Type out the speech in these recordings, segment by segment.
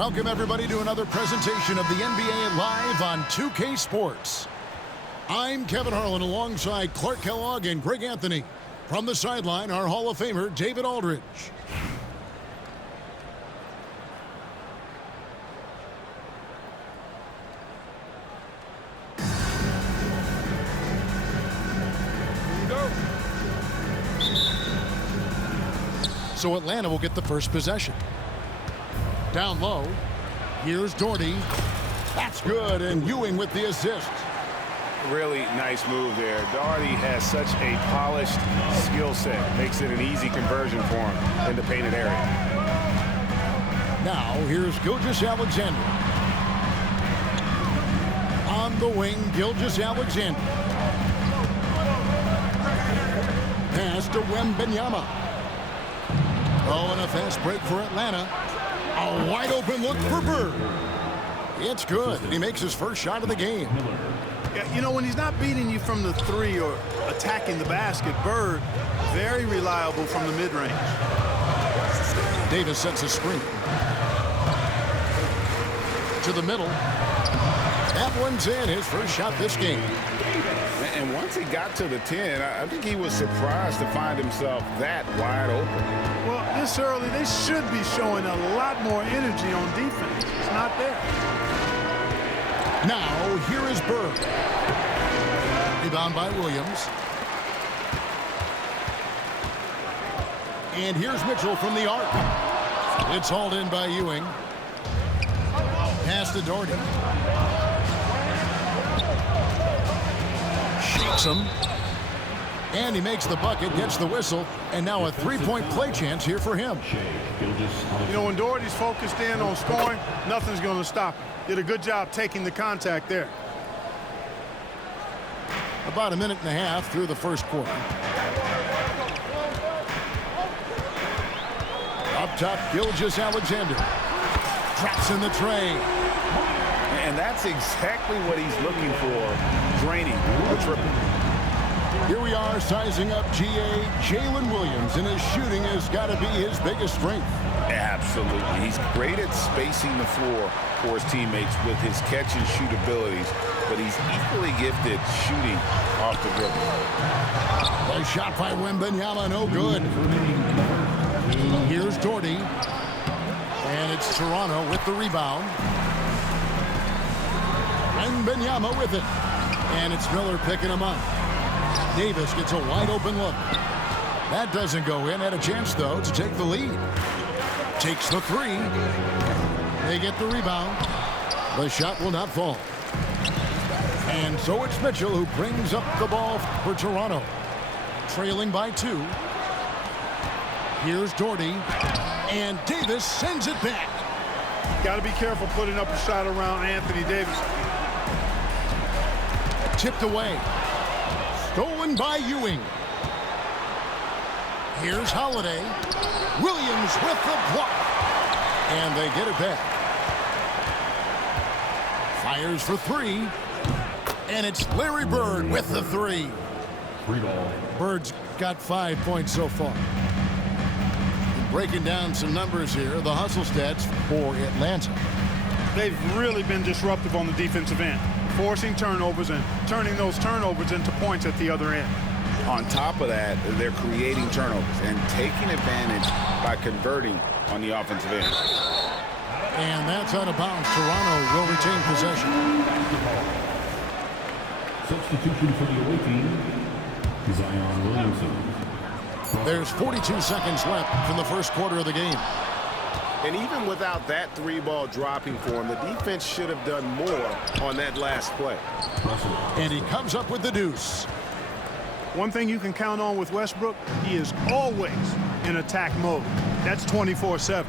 Welcome, everybody, to another presentation of the NBA Live on 2K Sports. I'm Kevin Harlan alongside Clark Kellogg and Greg Anthony. From the sideline, our Hall of Famer, David Aldridge. So Atlanta will get the first possession. Down low, here's Doherty. That's good, and Ewing with the assist. Really nice move there. Doherty has such a polished skill set. Makes it an easy conversion for him in the painted area. Now, here's Gilgeous-Alexander. On the wing, Gilgeous-Alexander. Pass to Wemby. Oh, and a fast break for Atlanta. A wide open look for Bird. It's good. He makes his first shot of the game. Yeah, you know, when he's not beating you from the three or attacking the basket, Bird, very reliable from the mid-range. Davis sets a screen. To the middle. That one's in, his first shot this game. And once he got to the 10, I think he was surprised to find himself that wide open. Well, this early, they should be showing a lot more energy on defense. It's not there. Now, here is Bird. Rebound by Williams. And here's Mitchell from the arc. It's hauled in by Ewing. Pass to Doherty. Shakes him. And he makes the bucket, gets the whistle, and now a three-point play chance here for him. You know, when Doherty's focused in on scoring, nothing's going to stop him. Did a good job taking the contact there. About a minute and a half through the first quarter. Up top, Gilgeous-Alexander. Drops in the tray. And that's exactly what he's looking for, draining the triple. Here we are sizing up GA Jalen Williams, and his shooting has got to be his biggest strength. Absolutely. He's great at spacing the floor for his teammates with his catch-and-shoot abilities, but he's equally gifted shooting off the dribble. A shot by Wemby, no good. Here's Doherty, and it's Toronto with the rebound. Wemby with it, and it's Miller picking him up. Davis gets a wide-open look. That doesn't go in. Had a chance, though, to take the lead. Takes the three. They get the rebound. The shot will not fall. And so it's Mitchell who brings up the ball for Toronto. Trailing by 2. Here's Doherty. And Davis sends it back. Got to be careful putting up a shot around Anthony Davis. Tipped away. Stolen by Ewing. Here's Holiday. Williams with the block. And they get it back. Fires for 3. And it's Larry Bird with the 3. Bird's got 5 points so far. Breaking down some numbers here, the hustle stats for Atlanta. They've really been disruptive on the defensive end, forcing turnovers and turning those turnovers into points at the other end. On top of that, they're creating turnovers and taking advantage by converting on the offensive end. And that's out of bounds. Toronto will retain possession. Substitution for the away team, Zion Williamson. There's 42 seconds left from the first quarter of the game. And even without that 3-ball dropping for him, the defense should have done more on that last play. And he comes up with the deuce. One thing you can count on with Westbrook, he is always in attack mode. That's 24/7.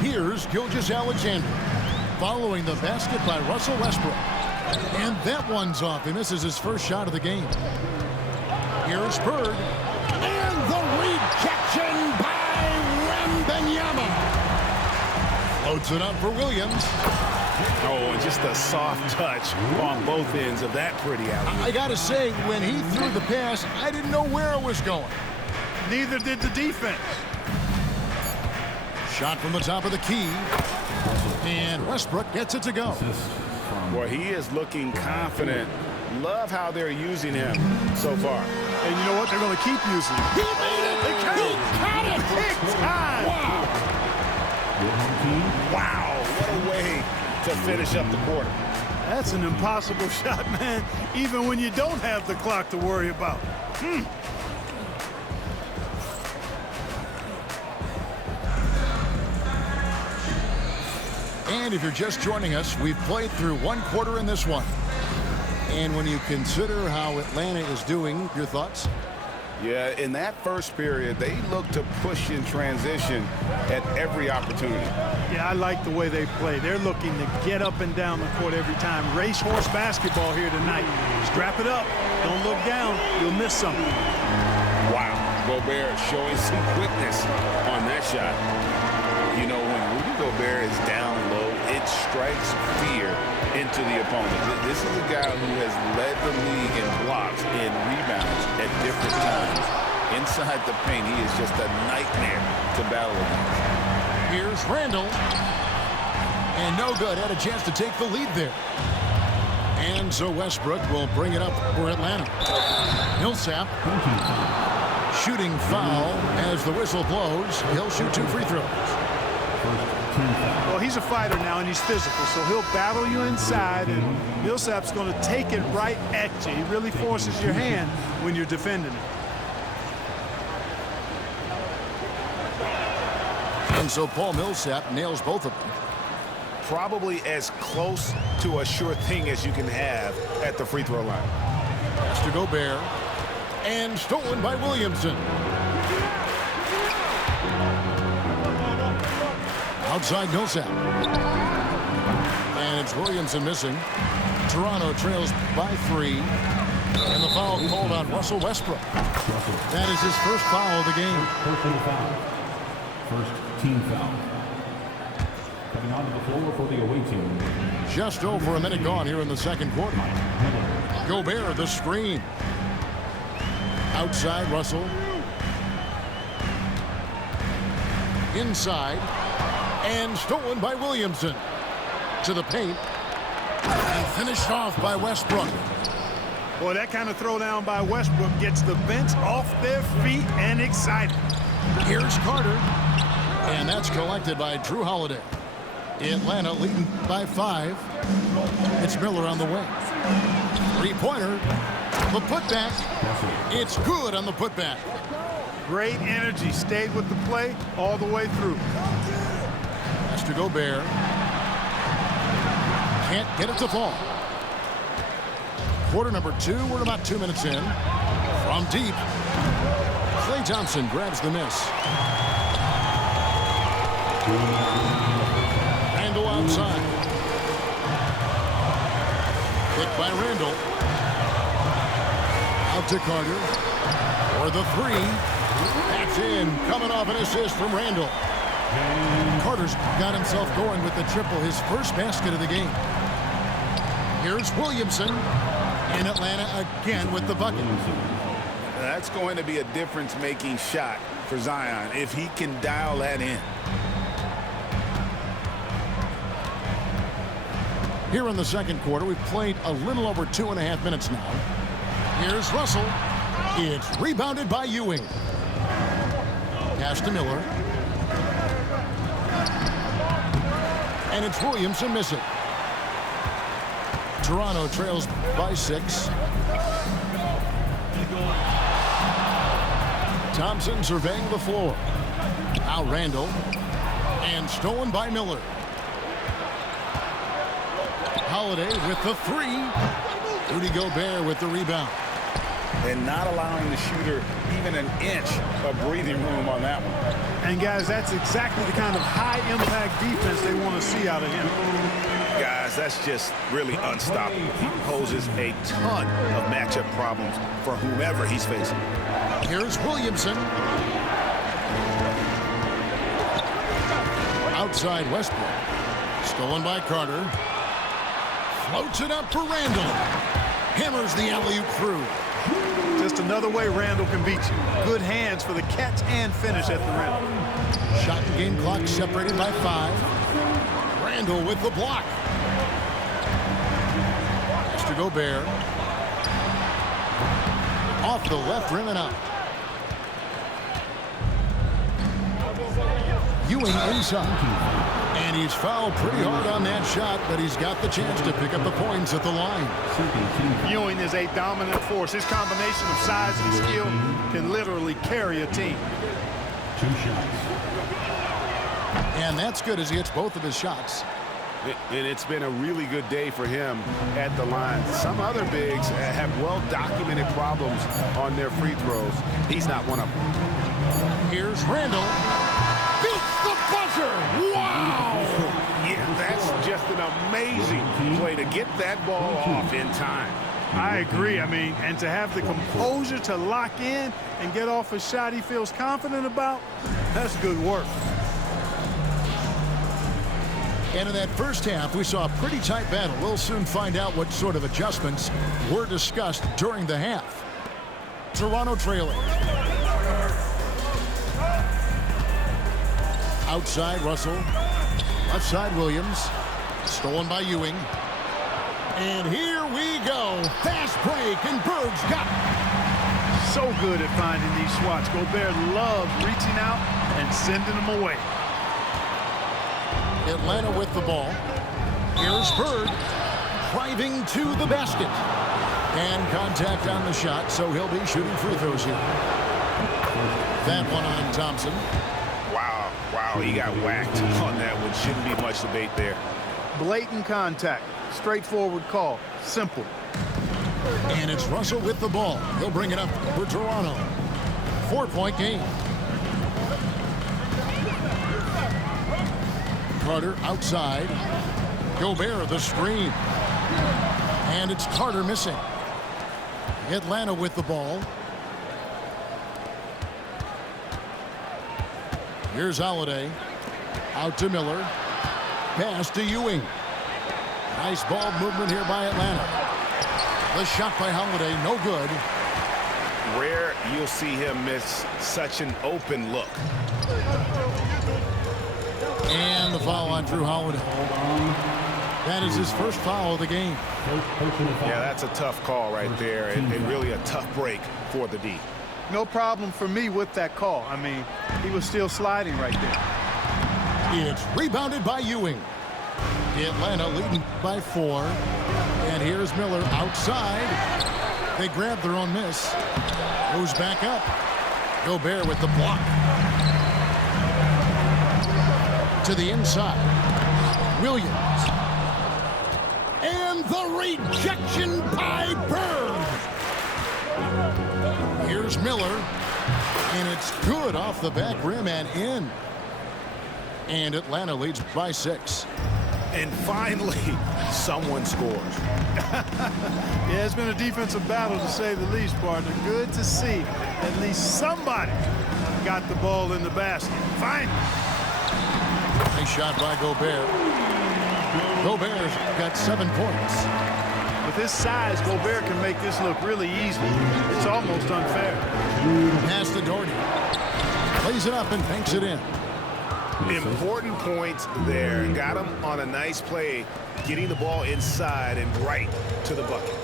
Here's Gilgeous-Alexander following the basket by Russell Westbrook. And that one's off. He misses his first shot of the game. Here's Bird. And the rejection by Wemby. Floats it up for Williams. Oh, and just a soft touch on both ends of that pretty alley. I got to say, when he threw the pass, I didn't know where it was going. Neither did the defense. Shot from the top of the key. And Westbrook gets it to go. Well, he is looking confident. Love how they're using him so far. And you know what? They're going to keep using him. He made it! He caught it! Big time! Wow, what a way to finish up the quarter. That's an impossible shot, man, even when you don't have the clock to worry about. And if you're just joining us, we've played through one quarter in this one. And when you consider how Atlanta is doing, your thoughts? Yeah, in that first period, they looked to push in transition at every opportunity. Yeah, I like the way they play. They're looking to get up and down the court every time. Racehorse basketball here tonight. Strap it up. Don't look down. You'll miss something. Wow, Gobert showing some quickness on that shot. You know, when Rudy Gobert is down low, it strikes fear into the opponent. This is a guy who has led the league in blocks and rebounds at different times. Inside the paint, he is just a nightmare to battle against. Here's Randall. And no good. Had a chance to take the lead there. And so Westbrook will bring it up for Atlanta. Millsap. Shooting foul as the whistle blows. He'll shoot 2 free throws. Well, he's a fighter now, and he's physical, so he'll battle you inside, and Millsap's going to take it right at you. He really forces your hand when you're defending it. And so Paul Millsap nails both of them. Probably as close to a sure thing as you can have at the free throw line. Pass to Gobert. And stolen by Williamson. Outside Millsap. And it's Williamson missing. Toronto trails by 3. And the foul called on Russell Westbrook. That is his first foul of the game. First team foul. Coming onto the floor for the away team. Just over a minute gone here in the second quarter. Gobert, the screen. Outside Russell. Inside. And stolen by Williamson. To the paint. And finished off by Westbrook. Boy, that kind of throwdown by Westbrook gets the bench off their feet and excited. Here's Carter. And that's collected by Drew Holiday. Atlanta leading by 5. It's Miller on the way. 3-pointer. The putback. It's good on the putback. Great energy. Stayed with the play all the way through. Pass to Gobert. Can't get it to fall. Quarter number 2. We're about 2 minutes in. From deep. Klay Thompson grabs the miss. Randall outside. Picked by Randall. Out to Carter. For the 3. That's in. Coming off an assist from Randall. Carter's got himself going with the triple, his first basket of the game. Here's Williamson. And Atlanta again with the bucket. That's going to be a difference-making shot for Zion if he can dial that in. Here in the second quarter, we've played a little over 2.5 minutes now. Here's Russell. It's rebounded by Ewing. Pass to Miller. And it's Williamson missing. Toronto trails by 6. Thompson surveying the floor. Now Randall. And stolen by Miller. Holiday with the 3. Rudy Gobert with the rebound. And not allowing the shooter even an inch of breathing room on that one. And, guys, that's exactly the kind of high-impact defense they want to see out of him. Guys, that's just really unstoppable. He poses a ton of matchup problems for whomever he's facing. Here's Williamson. Outside Westbrook. Stolen by Carter. Floats it up for Randall. Hammers the alley-oop through. Just another way Randall can beat you. Good hands for the catch and finish at the rim. Shot and game clock separated by 5. Randall with the block. Pass to Gobert. Off the left rim and out. Ewing inside. And he's fouled pretty hard on that shot, but he's got the chance to pick up the points at the line. Ewing is a dominant force. His combination of size and skill can literally carry a team. 2 shots. And that's good as he hits both of his shots. And it's been a really good day for him at the line. Some other bigs have well-documented problems on their free throws. He's not one of them. Here's Randall. Beats the buzzer. Wow! Yeah, that's just an amazing play to get that ball off in time. I agree. I mean, and to have the composure to lock in and get off a shot he feels confident about, that's good work. And in that first half, we saw a pretty tight battle. We'll soon find out what sort of adjustments were discussed during the half. Toronto trailing. Outside, Russell. Left side, Williams. Stolen by Ewing. And here we go. Fast break, and Berg's got it. So good at finding these swats. Gobert loves reaching out and sending them away. Atlanta with the ball. Here's Berg driving to the basket. And contact on the shot, so he'll be shooting free throws here. That one on Thompson. Wow, he got whacked on that one. Shouldn't be much debate there. Blatant contact. Straightforward call. Simple. And it's Russell with the ball. He'll bring it up for Toronto. 4-point game. Carter outside. Gobert the screen. And it's Carter missing. Atlanta with the ball. Here's Holiday. Out to Miller. Pass to Ewing. Nice ball movement here by Atlanta. The shot by Holiday, no good. Rare you'll see him miss such an open look. And the foul on Drew Holiday. That is his first foul of the game. Yeah, that's a tough call right there, and really a tough break for the D. No problem for me with that call. I mean, he was still sliding right there. It's rebounded by Ewing. Atlanta leading by 4. And here's Miller outside. They grab their own miss. Goes back up. Gobert with the block. To the inside. Williams. And the rejection by Berg. Here's Miller. And it's good off the back rim and in. And Atlanta leads by 6. And finally, someone scores. Yeah, it's been a defensive battle to say the least, partner. Good to see at least somebody got the ball in the basket. Finally. Nice shot by Gobert. Gobert's got 7 points. With his size, Gobert can make this look really easy. It's almost unfair. Pass to Doherty. Plays it up and banks it in. Important points there. Got him on a nice play, getting the ball inside and right to the bucket.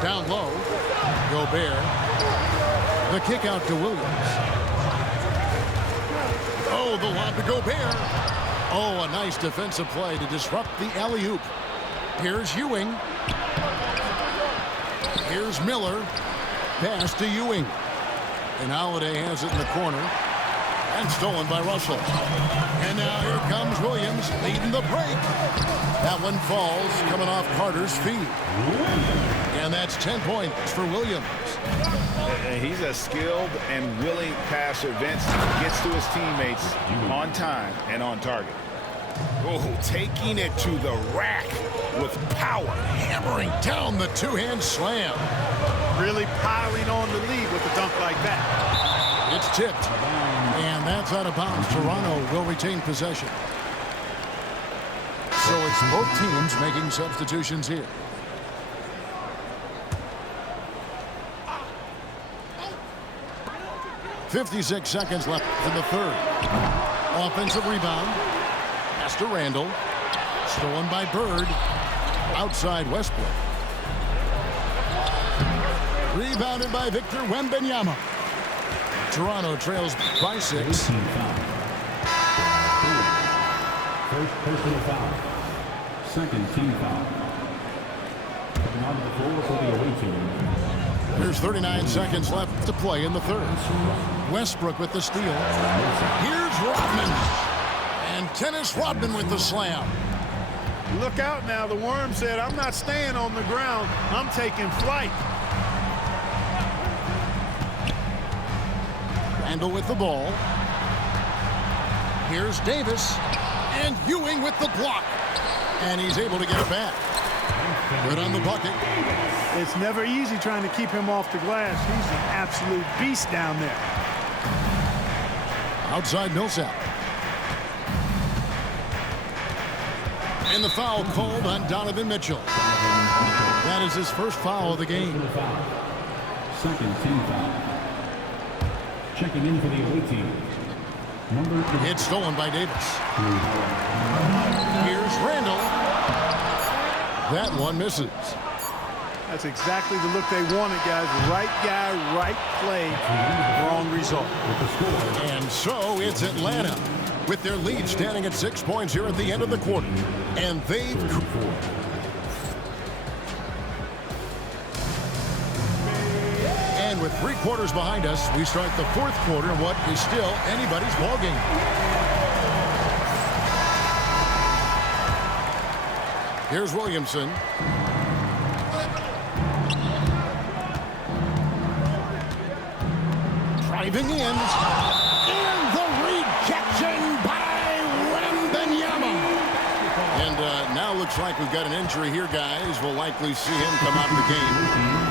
Down low, Gobert. The kick out to Williams. Oh, the lob to Gobert. Oh, a nice defensive play to disrupt the alley-oop. Here's Ewing. Here's Miller. Pass to Ewing. And Holiday has it in the corner. And stolen by Russell. And now here comes Williams leading the break. That one falls, coming off Carter's feet. And that's 10 points for Williams. He's a skilled and willing passer. Vince gets to his teammates on time and on target. Oh, taking it to the rack with power. Hammering down the two-hand slam. Really piling on the lead with a dunk like that. It's tipped. And that's out of bounds. Toronto will retain possession. So it's both teams making substitutions here. 56 seconds left in the third. Offensive rebound. Pass to Randall. Stolen by Bird. Outside Westbrook. Rebounded by Victor Wembanyama. Toronto trails by 6. First personal foul. Second team foul. Coming onto the floor for the away team. There's 39 seconds left to play in the third. Westbrook with the steal. Here's Rodman. And Dennis Rodman with the slam. Look out now. The Worm said, I'm not staying on the ground. I'm taking flight. Randall with the ball. Here's Davis. And Ewing with the block. And he's able to get it back. Good on the bucket. It's never easy trying to keep him off the glass. He's an absolute beast down there. Outside Millsap. And the foul called on Donovan Mitchell. That is his first foul of the game. Second team foul. Checking in for the away team. It's stolen by Davis. Here's Randall. That one misses. That's exactly the look they wanted, guys. Right guy, right play, wrong result. And so it's Atlanta with their lead standing at 6 points here at the end of the quarter. And they've... And with 3 quarters behind us, we start the fourth quarter in what is still anybody's ballgame. Here's Williamson. Driving in. And the rejection by Wembanyama. And now looks like we've got an injury here, guys. We'll likely see him come out of the game.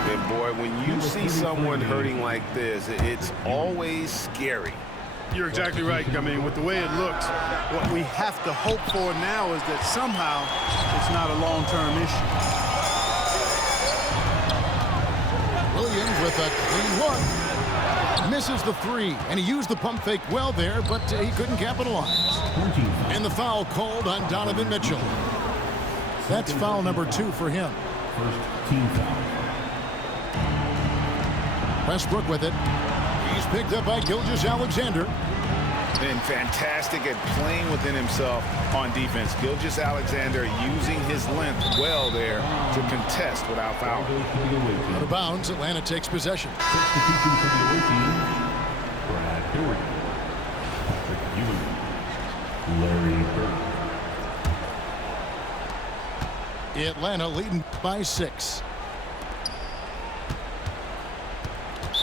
And boy, when you see someone hurting like this, it's always scary. You're exactly right. I mean, with the way it looks, what we have to hope for now is that somehow it's not a long-term issue. Williams with a clean look. Misses the 3, and he used the pump fake well there, but he couldn't capitalize. And the foul called on Donovan Mitchell. That's foul number 2 for him. First team foul. Westbrook with it. He's picked up by Gilgeous-Alexander. And fantastic at playing within himself on defense. Gilgeous-Alexander using his length well there to contest without foul. Out of bounds, Atlanta takes possession. Substitution for the away team. Brad Doherty. Patrick Ewing. Larry Bird. Atlanta leading by 6.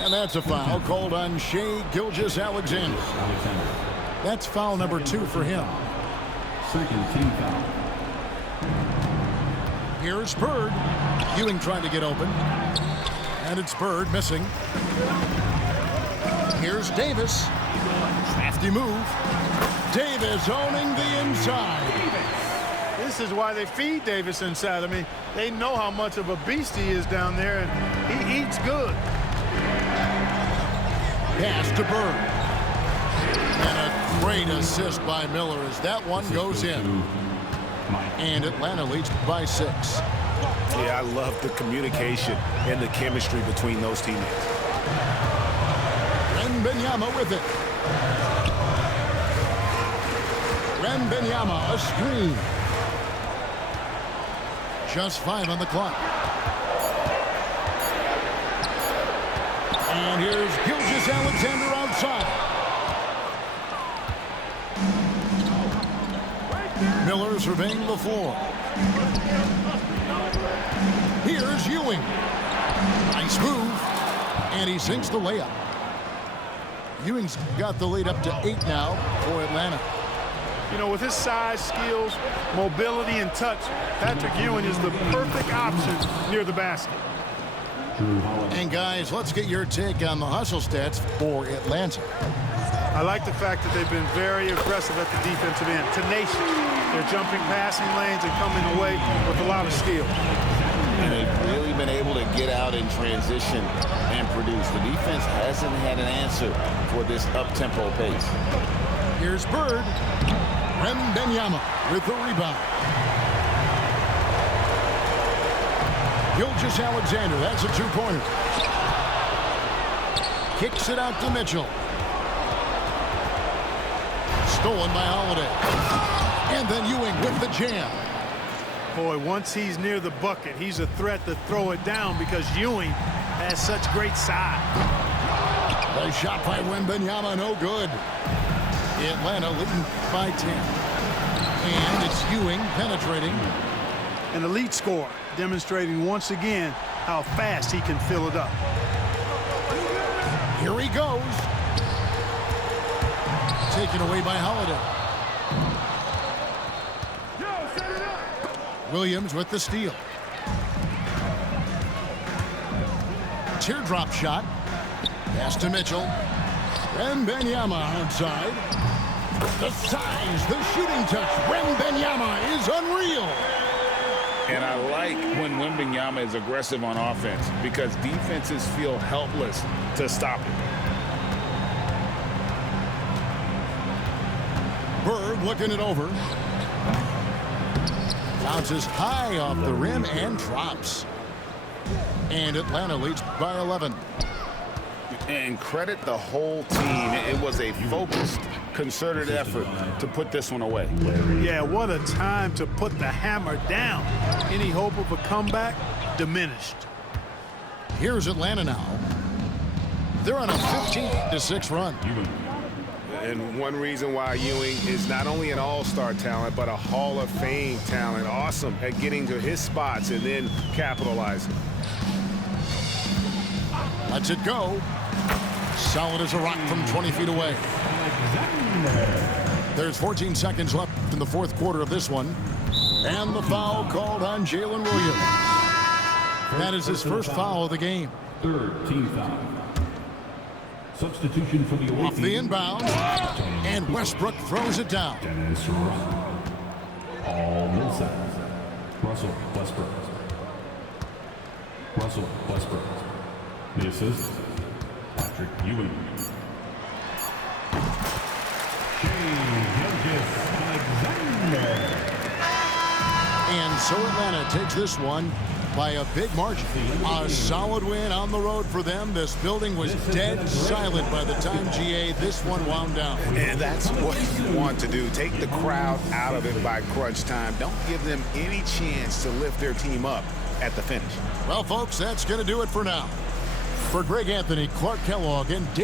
And that's a foul called on Shai Gilgeous-Alexander. That's foul number 2 for him. Second team foul. Here's Bird. Ewing trying to get open. And it's Bird missing. Here's Davis. Crafty move. Davis owning the inside. This is why they feed Davis inside. I mean, they know how much of a beast he is down there, and he eats good. Pass to Bird. And a great assist by Miller as that one goes in. And Atlanta leads by 6. Yeah, I love the communication and the chemistry between those teammates. Wembanyama with it. Wembanyama, a screen. Just 5 on the clock. And here's Gilgeous-Alexander outside. Miller surveying the floor. Here's Ewing. Nice move. And he sinks the layup. Ewing's got the lead up to 8 now for Atlanta. You know, with his size, skills, mobility, and touch, Patrick Ewing is the perfect option near the basket. And guys, let's get your take on the hustle stats for Atlanta. I like the fact that they've been very aggressive at the defensive end, tenacious. They're jumping passing lanes and coming away with a lot of skill. And they've really been able to get out in transition and produce. The defense hasn't had an answer for this up-tempo pace. Here's Bird. Wemby with the rebound. Gilgeous-Alexander, that's a two-pointer. Kicks it out to Mitchell. Stolen by Holiday. And then Ewing with the jam. Boy, once he's near the bucket, he's a threat to throw it down because Ewing has such great size. The shot by Wembanyama, no good. Atlanta leading by 10. And it's Ewing penetrating. An elite scorer, demonstrating once again how fast he can fill it up. Here he goes. Taken away by Holiday. Williams with the steal. Teardrop shot. Pass to Mitchell. Wembanyama outside. The size, the shooting touch. Wembanyama is unreal. And I like when Wembanyama is aggressive on offense because defenses feel helpless to stop him. Bird looking it over. Bounces high off the rim and drops. And Atlanta leads by 11. And credit the whole team. It was a focused, concerted effort to put this one away. Yeah, what a time to put the hammer down. Any hope of a comeback diminished. Here's Atlanta now. They're on a 15-6 run. And one reason why Ewing is not only an all-star talent, but a Hall of Fame talent. Awesome at getting to his spots and then capitalizing. Lets it go. Solid as a rock from 20 feet away. There's 14 seconds left in the fourth quarter of this one. And the foul called on Jalen Williams. That is his first foul of the game. Third team foul. Substitution for the away Off the inbound. And Westbrook throws it down. Dennis Russell. All Millsap. Russell Westbrook. Russell Westbrook. The assist, Patrick Ewing. And so Atlanta takes this one by a big margin. A solid win on the road for them. This building was dead silent by the time, GA, this one wound down. And that's what you want to do. Take the crowd out of it by crunch time. Don't give them any chance to lift their team up at the finish. Well, folks, that's going to do it for now. For Greg Anthony, Clark Kellogg, and Dave